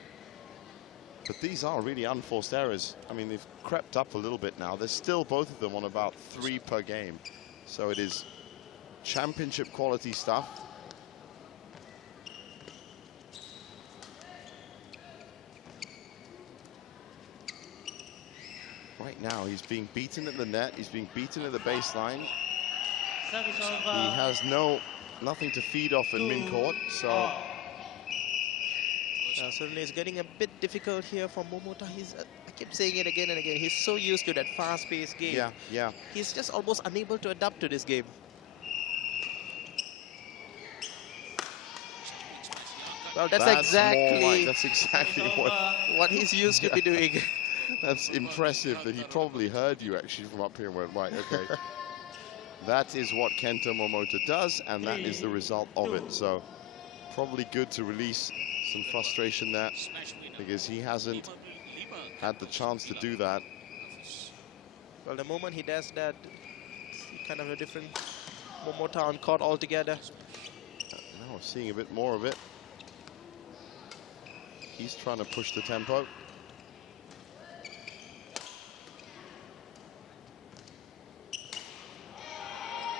But these are really unforced errors. I mean, they've crept up a little bit now. There's still both of them on about 3 per game. So it is championship quality stuff. Right now, he's being beaten at the net. He's being beaten at the baseline. He has nothing to feed off in min-court, so... Certainly it's getting a bit difficult here for Momota. I keep saying it again and again, he's so used to that fast-paced game. Yeah, yeah. He's just almost unable to adapt to this game. Well, that's exactly what he's used to be doing. That's impressive that he probably heard you actually from up here and went, right, okay. That is what Kento Momota does, and that is the result of it. So probably good to release some frustration there, because he hasn't had the chance to do that. Well, the moment he does that, it's kind of a different Momota on court altogether. Now we're seeing a bit more of it. He's trying to push the tempo.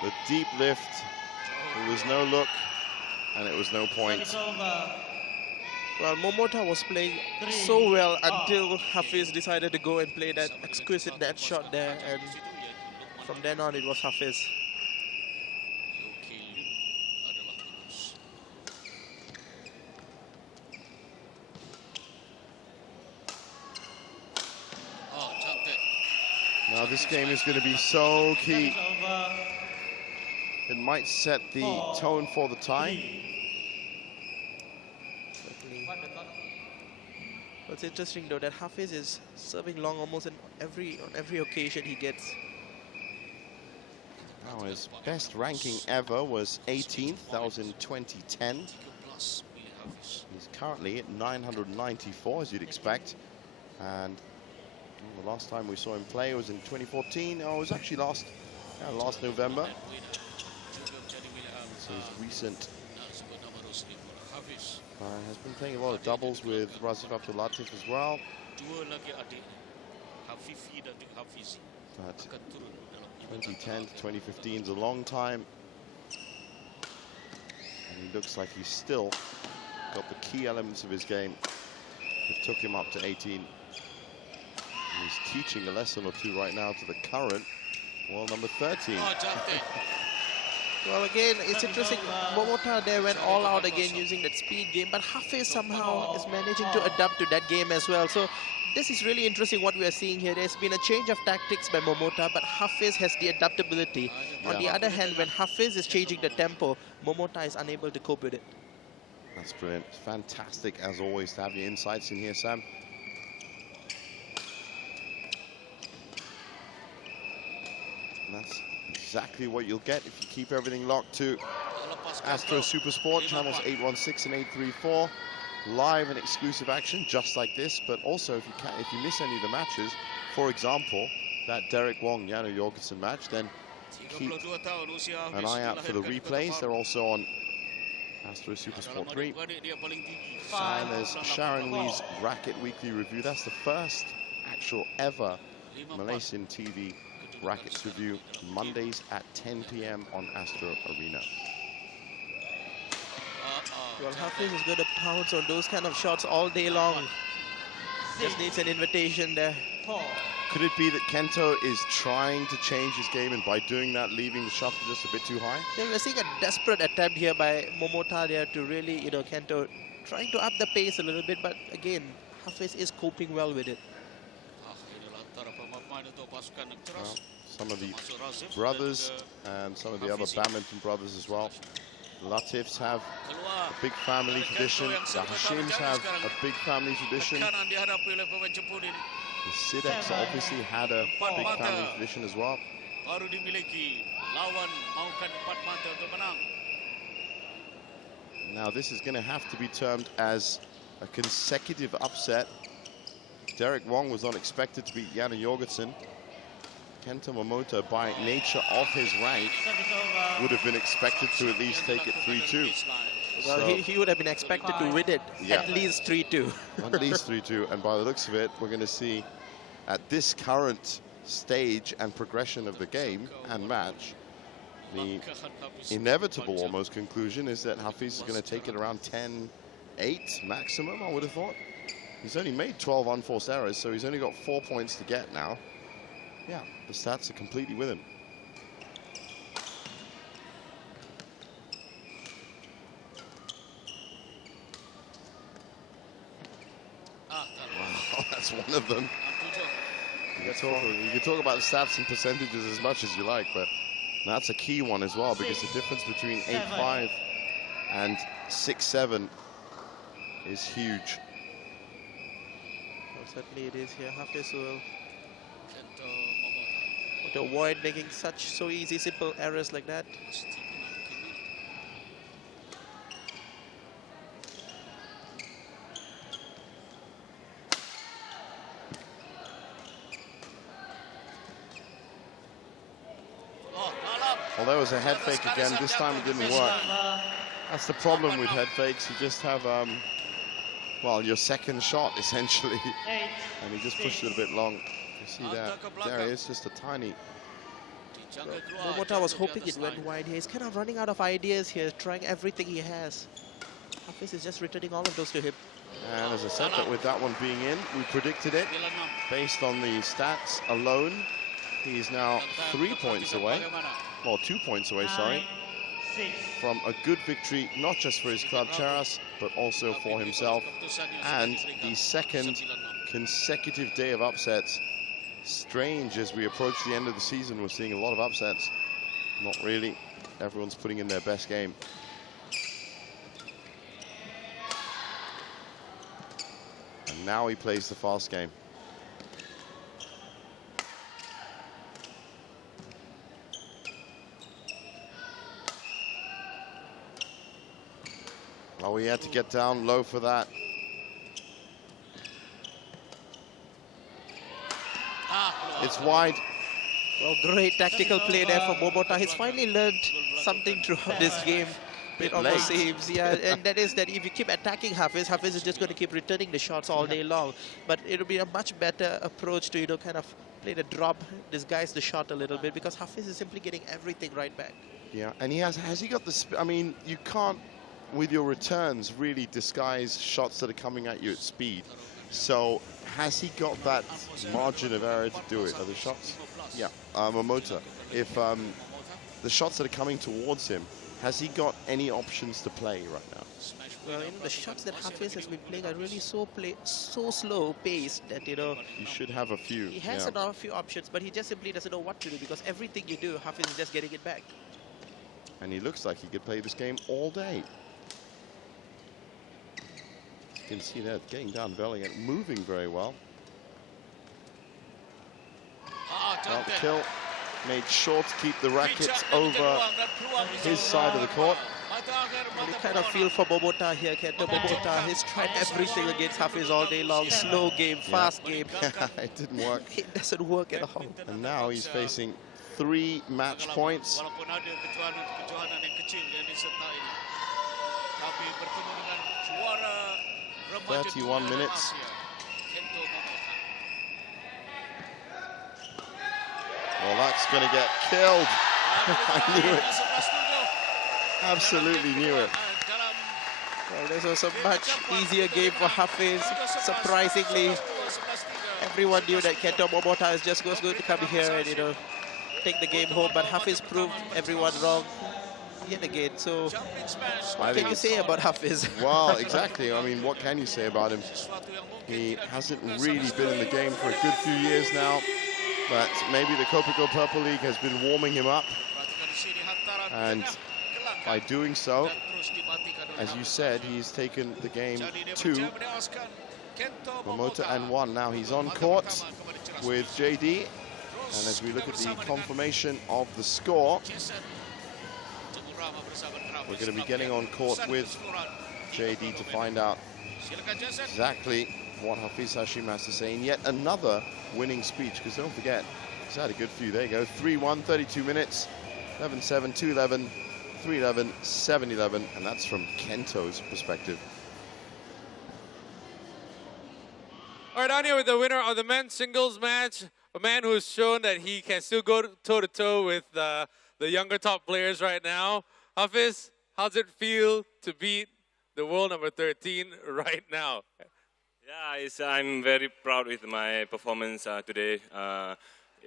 The deep lift, there was no look, and it was no point. Well, Momota was playing so well until Hafiz decided to go and play that exquisite net shot there, and From then on, it was Hafiz. Now this game is going to be so key. It might set the tone for the tie. What's interesting though, that Hafiz is serving long almost on every occasion he gets. Now his best ranking ever was 18th. That was in 2010. He's currently at 994, as you'd expect. And the last time we saw him play was in 2014. Oh, it was actually last November. So his recent has been playing a lot of doubles with Razif Abdul Latif as well. But 2010 to 2015 is a long time. And he looks like he's still got the key elements of his game that took him up to 18. And he's teaching a lesson or two right now to the current world number 13. Well, again, it's interesting. Momota there went all out again using that speed game, but Hafiz somehow is managing to adapt to that game as well. So this is really interesting what we are seeing here. There's been a change of tactics by Momota, but Hafiz has the adaptability. On the other hand, when Hafiz is changing the tempo, Momota is unable to cope with it. That's brilliant. Fantastic, as always, to have your insights in here, Sam. And that's exactly what you'll get if you keep everything locked to Astro Super Sport, channels 816 and 834. Live and exclusive action just like this, but also if you miss any of the matches, for example, that Derek Wong Yano Jorgensen match, then keep an eye out for the replays. They're also on Astro Super Sport 3. And there's Sharon Lee's Racket Weekly Review. That's the first actual ever Malaysian TV Rackets review, Mondays at 10 p.m. on Astro Arena. Well, Hafiz is going to pounce on those kind of shots all day long. Just needs an invitation there. Could it be that Kento is trying to change his game and by doing that leaving the shot just a bit too high? Yeah, we're seeing a desperate attempt here by Momota there to really, Kento trying to up the pace a little bit, but again, Hafiz is coping well with it. Well, some of the brothers and some of the other badminton brothers as well. Latifs have a big family tradition. The Hashims have a big family tradition. The Sideks obviously had a big family tradition as well. Now this is going to have to be termed as a consecutive upset. Derek Wong was not expected to beat Yano Jorgensen. Kento Momota, by nature of his rank, would have been expected to at least take it 3-2. Well, so, he would have been expected to win it at least 3-2. At least 3-2, and by the looks of it, we're going to see at this current stage and progression of the game and match, the inevitable almost conclusion is that Hafiz is going to take it around 10-8 maximum, I would have thought. He's only made 12 unforced errors, so he's only got 4 points to get now. Yeah, the stats are completely with him. Wow, that's one of them. You can talk about the stats and percentages as much as you like, but that's a key one as well, because the difference between 8-5 and 6-7 is huge. Well, certainly it is here. Hafiz will to avoid making so easy, simple errors like that. Well, there was a head fake again. This time it didn't work. That's the problem with head fakes. You just have, well, your second shot, essentially. And he just pushed it a bit long. You see that? There it is, just a tiny. Momota was hoping it went wide here. He's kind of running out of ideas here, trying everything he has. Hafiz is just returning all of those to him. And as I said, that with that one being in, we predicted it based on the stats alone. He's now 3 points away, well, 2 points away, sorry, from a good victory, not just for his club Cheras, but also for himself. And the second consecutive day of upsets. Strange as we approach the end of the season, we're seeing a lot of upsets. Not really. Everyone's putting in their best game. And now he plays the fast game. Oh, he had to get down low for that. It's wide. Well, great tactical play there for Bobota. He's finally learned something throughout this game. It almost seems, yeah, and that is that if you keep attacking Hafiz, Hafiz is just going to keep returning the shots all day long. But it'll be a much better approach to, you know, kind of play the drop, disguise the shot a little bit, because Hafiz is simply getting everything right back. Yeah, and has he got the, I mean, you can't, with your returns, really disguise shots that are coming at you at speed. So has he got that margin of error to do it? Are the shots? Yeah, Momota. If the shots that are coming towards him, has he got any options to play right now? Well, you know, the shots that Hafiz has been playing are really so slow paced that, you know, he should have a few. He has a few options, but he just simply doesn't know what to do, because everything you do, Hafiz is just getting it back. And he looks like he could play this game all day. You can see that getting down belly and moving very well. Well, Kill made sure to keep the rackets over his side of the court. You kind of feel for Bobota here, Kento. Bobota, he's tried everything against Hafiz all day long. Slow game, fast game. It didn't work. It doesn't work at all. And now he's facing 3 match points. 31 minutes. Well, that's going to get killed. I knew it. Absolutely knew it. Well, this was a much easier game for Hafiz. Surprisingly, everyone knew that Kento Momota is just going to come here and, you know, take the game home. But Hafiz proved everyone wrong yet again. So, what can you say about Hafiz? Well, exactly. I mean, what can you say about him? He hasn't really been in the game for a good few years now. But maybe the Kopiko Purple League has been warming him up. And by doing so, as you said, he's taken the game 2, Momota and 1. Now he's on court with JD. And as we look at the confirmation of the score, we're going to be getting on court with JD to find out exactly what Hafiz Hashim has to say in yet another winning speech, because don't forget, he's had a good few. There you go, 3-1, 32 minutes, 11-7, 2-11, 3-11, 7-11, and that's from Kento's perspective. All right, down here with the winner of the men's singles match, a man who's shown that he can still go toe-to-toe with the younger top players right now. Hafiz, how's it feel to beat the world number 13 right now? Yeah, I'm very proud with my performance today.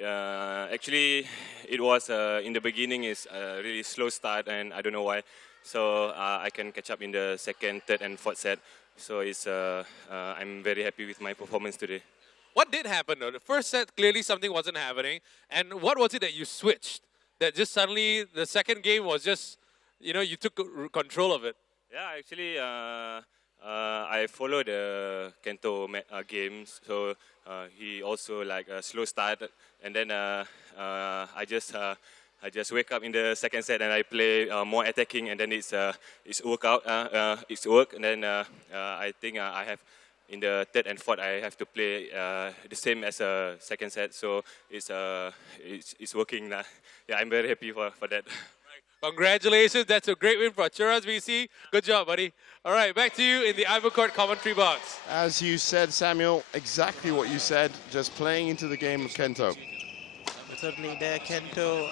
Actually, it was in the beginning is a really slow start, and I don't know why. So I can catch up in the second, third, and fourth set. So I'm very happy with my performance today. What did happen though? The first set, clearly something wasn't happening. And what was it that you switched? That just suddenly the second game was just, you know, you took control of it. Yeah, actually, I followed the Kento games, so he also like a slow start, and then I just wake up in the second set and I play more attacking, and then it's work, and then I think I have in the third and fourth I have to play the same as a second set, so it's working now. Yeah, I'm very happy for that. Congratulations, that's a great win for Cheras VC. Good job, buddy. All right, back to you in the Ivocourt commentary box. As you said, Samuel, exactly what you said, just playing into the game of Kento. Certainly there, Kento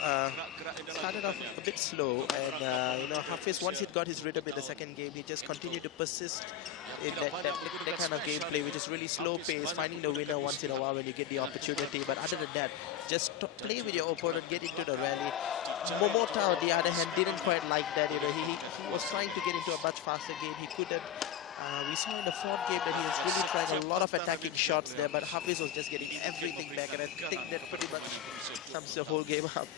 started off a bit slow, and you know, Hafiz, once he got his rhythm in the second game, he just continued to persist in that kind of gameplay, which is really slow pace, finding the winner once in a while when you get the opportunity. But other than that, just play with your opponent, get into the rally. Momota, on the other hand, didn't quite like that. You know, he was trying to get into a much faster game. He couldn't. We saw in the fourth game that he was really trying a lot of attacking shots there, but Hafiz was just getting everything back, and I think that pretty much sums the whole game up.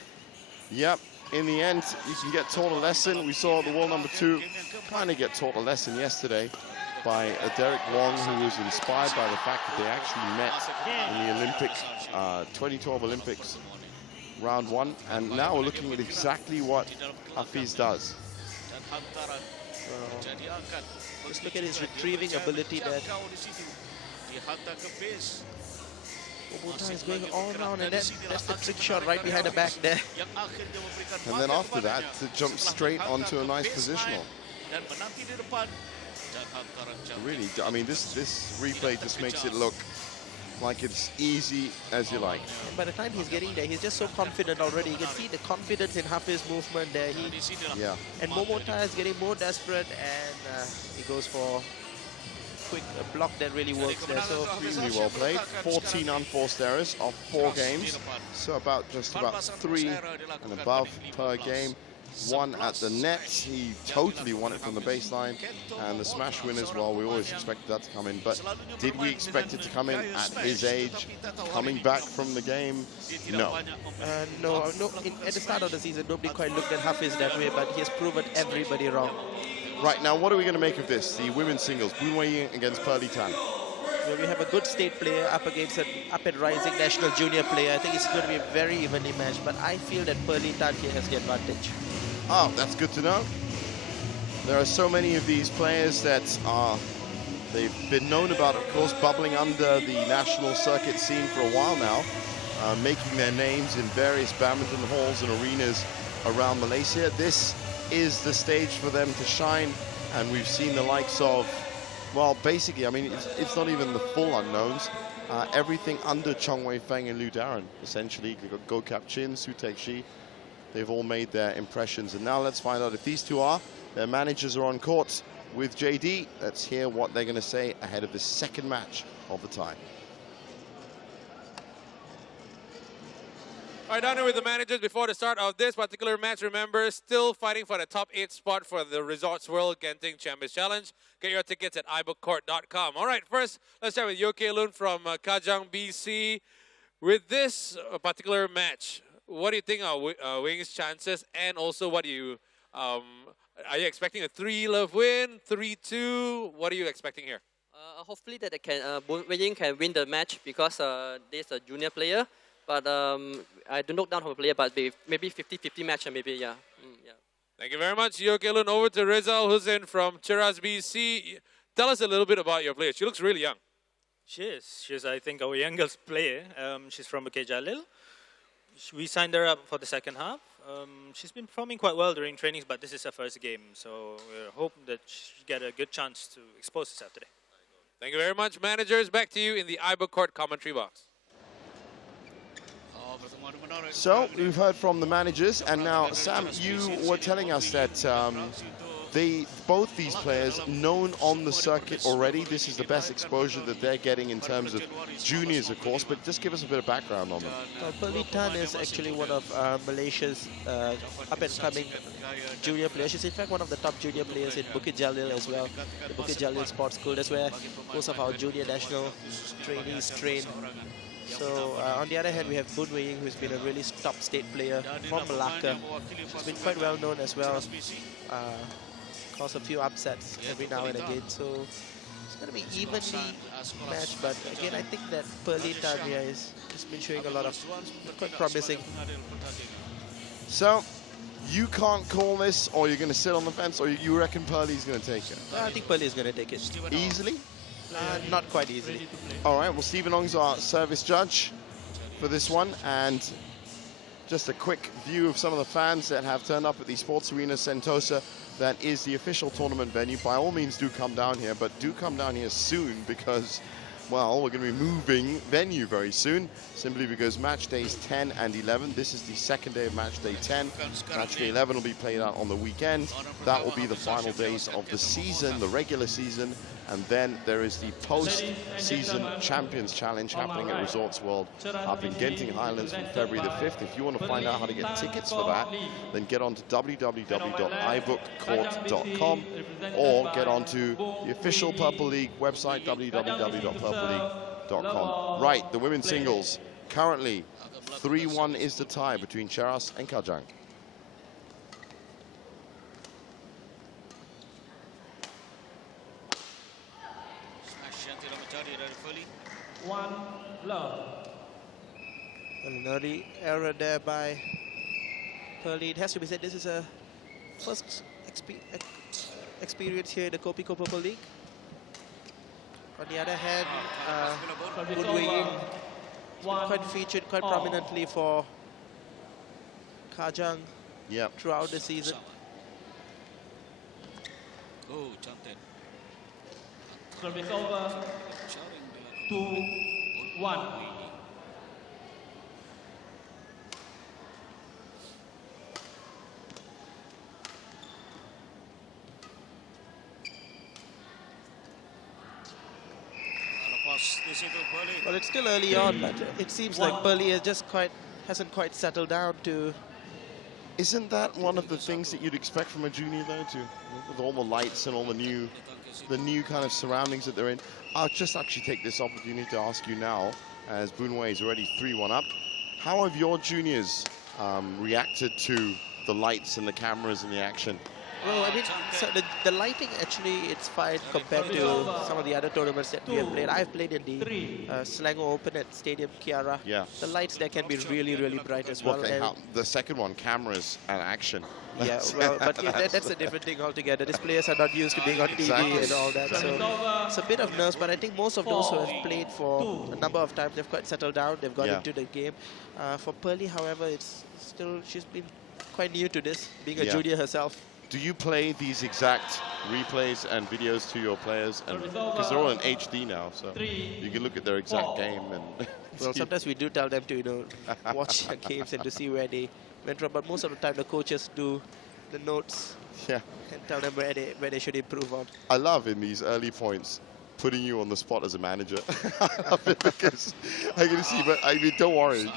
Yep, in the end, you can get taught a lesson. We saw the world number 2 kind of get taught a lesson yesterday by Derek Wong, who was inspired by the fact that they actually met in the Olympics, 2012 Olympics, round 1, and now we're looking at exactly what Hafiz does. Just look at his retrieving ability there. Momota is going all around, and that's the trick shot right behind the back there. And then after that, to jump straight onto a nice positional. Really, I mean, this replay just makes it look like it's easy as you like. And by the time he's getting there, he's just so confident already. You can see the confidence in Hafiz's movement there. Yeah. And Momota is getting more desperate, and he goes for quick block that really works there. So Extremely well played. 14 unforced errors of 4 games. So just about 3 and above per game. 1 at the net. He totally won it from the baseline. And the smash win as well. We always expected that to come in. But did we expect it to come in at his age? Coming back from the game? No. No. At the start of the season, nobody quite looked at Hafiz that way, but he has proven everybody wrong. Right, now what are we going to make of this? The women's singles, Boon Wei against Pearly Tan. Where we have a good state player up against an up-and-rising national junior player. I think it's going to be very evenly matched, but I feel that Pearly Tan here has the advantage. Oh, that's good to know. There are so many of these players that they've been known about, of course, bubbling under the national circuit scene for a while now, making their names in various badminton halls and arenas around Malaysia. This is the stage for them to shine, and we've seen the likes of, well, basically, I mean, it's not even the full unknowns. Everything under Chong Wei Feng and Liu Darren, essentially. You've got Go Kap Chin, Su Taek Shi. They've all made their impressions. And now let's find out if these two are. Their managers are on court with JD. Let's hear what they're going to say ahead of the second match of the tie. All right, down here with the managers before the start of this particular match. Remember, still fighting for the top 8 spot for the Resorts World Genting Champions Challenge. Get your tickets at ibookcourt.com. All right, first, let's start with Yoke Lun from Kajang, BC. With this particular match, what do you think are Wing's chances? And also, what do you are you expecting a 3-love win, 3-2? What are you expecting here? Hopefully that they can Wei can win the match because there's a junior player. But I don't look down on the player, but maybe 50-50 match, maybe, yeah. Yeah. Thank you very much, Yoke Lun. Over to Rizal Hussain from Cheras, BC. Tell us a little bit about your player. She looks really young. She is. She's, I think, our youngest player. She's from Bukit Jalil. We signed her up for the second half. She's been performing quite well during trainings, but this is her first game. So we hope that she get a good chance to expose herself today. Thank you very much, managers. Back to you in the iBook Court commentary box. So we've heard from the managers, and now Sam, you were telling us that both these players known on the circuit already. This is the best exposure that they're getting in terms of juniors, of course, but just give us a bit of background on them. Pearly Tan is actually one of Malaysia's up-and-coming junior players. She's in fact one of the top junior players in Bukit Jalil as well, the Bukit Jalil Sports School. That's where most of our junior national trainees train. So on the other hand, we have Boon Wei, who's been a really top state player from Malacca. She's been quite well known as well. Caused a few upsets every now and again. So it's going to be evenly matched. But again, I think that Pearly Tan here has been showing a lot of quite promising. So you can't call this, or you're going to sit on the fence, or you reckon Pearly's going to take it? I think Pearly is going to take it. Easily? Not quite easily. All right, well, Stephen Ong's our service judge for this one, and just a quick view of some of the fans that have turned up at the Sports Arena Sentosa. That is the official tournament venue. By all means, do come down here, but do come down here soon, because Well, we're going to be moving venue very soon, simply because match days 10 and 11. This is the second day of match day 10. Match day 11 will be played out on the weekend. That will be the final days of the season, the regular season. And then there is the post-season Champions Challenge happening at Resorts World up in Genting Highlands from February the 5th. If you want to find out how to get tickets for that, then get on to www.ibookcourt.com or get onto the official Purple League website, www.purpleleague.com. Right, the women's singles. Currently, 3-1 is the tie between Cheras and Kajang. One love. An early error there by Pearly. It has to be said, this is a first experience here in the Kopiko Purple League. On the other hand, good weighing, quite featured quite prominently for Kajang throughout the season. Service over. 2-1. Well, it's still early on, but it seems like Pearly hasn't quite settled down to. Isn't that one of the things that you'd expect from a junior, though, with all the lights and all the new kind of surroundings that they're in? I'll just actually take this opportunity to ask you now, as Boonway is already 3-1 up. How have your juniors reacted to the lights and the cameras and the action? Well, I mean, so the lighting actually, it's fine compared to some of the other tournaments that we have played. I've played in the Selangor Open at Stadium Kiara. Yeah. The lights there can be really, really bright as well. Okay, the second one, cameras and action. Yeah, well, but that's a different thing altogether. These players are not used to being on TV and all that, so it's a bit of nerves. But I think most of those who have played for a number of times, they've quite settled down. They've got into the game. For Pearly, however, it's still, she's been quite new to this, being a junior herself. Do you play these exact replays and videos to your players? Because they're all in HD now, so you can look at their exact game. And well, sometimes we do tell them to, watch their games and to see where they went from. But most of the time, the coaches do the notes and tell them where they should improve on. I love in these early points putting you on the spot as a manager. I love it because I can see, but I mean, don't worry, I'm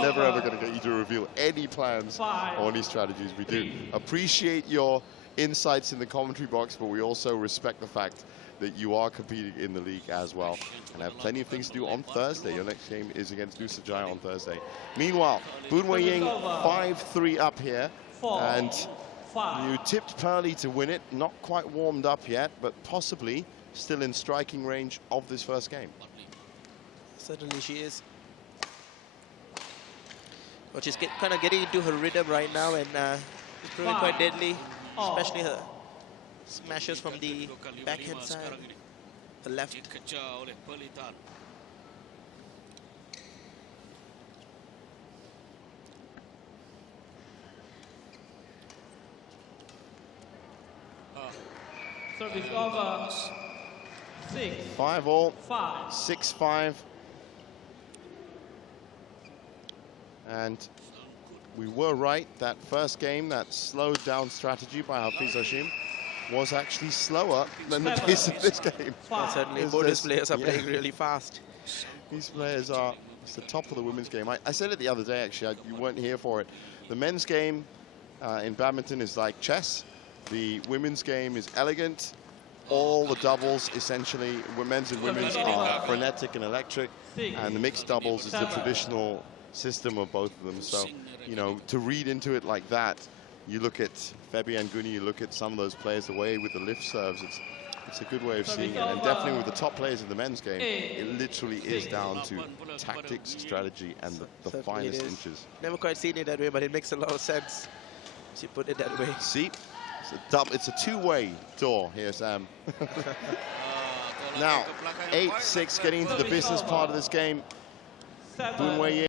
never ever going to get you to reveal any plans or any strategies we do. Appreciate your insights in the commentary box, but we also respect the fact that you are competing in the league as well and have plenty of things to do on Thursday. Your next game is against Nusa Jaya on Thursday. Meanwhile, Boonway Ying 5-3 up here, and you tipped Pearly to win it. Not quite warmed up yet, but possibly still in striking range of this first game. Certainly she is. Well, she's kind of getting into her rhythm right now, and it's proving quite deadly, especially her smashes from the backhand side, the left. Service over. 5-all, 6-5. And we were right, that first game, that slowed down strategy by Hafiz Hashim was actually slower than the pace of this game. Well, certainly, both these players are playing really fast. These players are, it's the top of the women's game. I said it the other day, actually, you weren't here for it. The men's game in badminton is like chess. The women's game is elegant. All the doubles, essentially, men's and women's are frenetic and electric, and the mixed doubles is the traditional system of both of them. So, to read into it like that, you look at Febi Anguni, you look at some of those players, the way with the lift serves, it's a good way of seeing it. And definitely with the top players in the men's game, it literally is down to tactics, strategy, and the finest inches. Never quite seen it that way, but it makes a lot of sense if you put it that way. See? It's a two-way door here, Sam. Now, 8-6, getting into the business part of this game. Boonway